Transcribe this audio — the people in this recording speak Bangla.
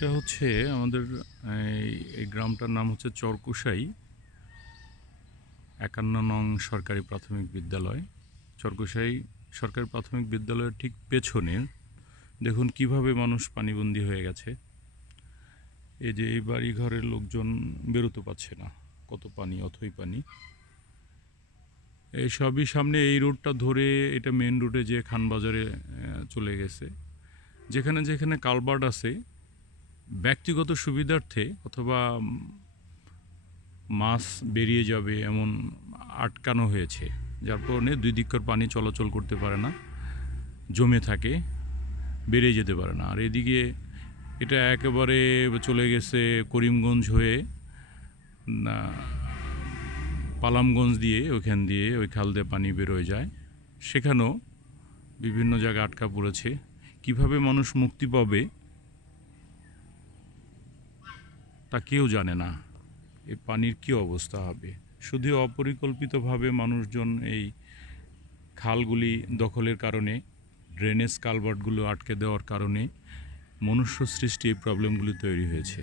এটা হচ্ছে আমাদের এই গ্রামটার নাম হচ্ছে চরকুশাই ৫১ নং সরকারি প্রাথমিক বিদ্যালয়। চরকুশাই সরকারি প্রাথমিক বিদ্যালয়ের ঠিক পেছনে দেখুন কিভাবে মানুষ পানিবন্দী হয়ে গেছে। এই যে এই বাড়ি ঘরের লোকজন বেরোতে পারছে না, কত পানি, অথই পানি। এই সবই সামনে এই রোডটা ধরে এটা মেন রোডে যে খানবাজারে চলে গেছে। যেখানে যেখানে কালভার্ট আছে ব্যক্তিগত সুবিধার্থে অথবা মাছ বেরিয়ে যাবে এমন আটকানো হয়েছে, যার কারণে দুই দিককার পানি চলাচল করতে পারে না, জমে থাকে, বেরিয়ে যেতে পারে না। আর এদিকে এটা একেবারে চলে গেছে করিমগঞ্জ হয়ে পালামগঞ্জ দিয়ে, ওইখান দিয়ে ওই খাল দিয়ে পানি বেরোয় যায়, সেখানেও বিভিন্ন জায়গায় আটকা পড়েছে। কিভাবে মানুষ মুক্তি পাবে তা কেউ জানে না। এই পানির কী অবস্থা হবে। শুধু অপরিকল্পিতভাবে মানুষজন এই খালগুলি দখলের কারণে, ড্রেনেজ কালভার্টগুলো আটকে দেওয়ার কারণে মনুষ্য সৃষ্টি এই প্রবলেমগুলি তৈরি হয়েছে।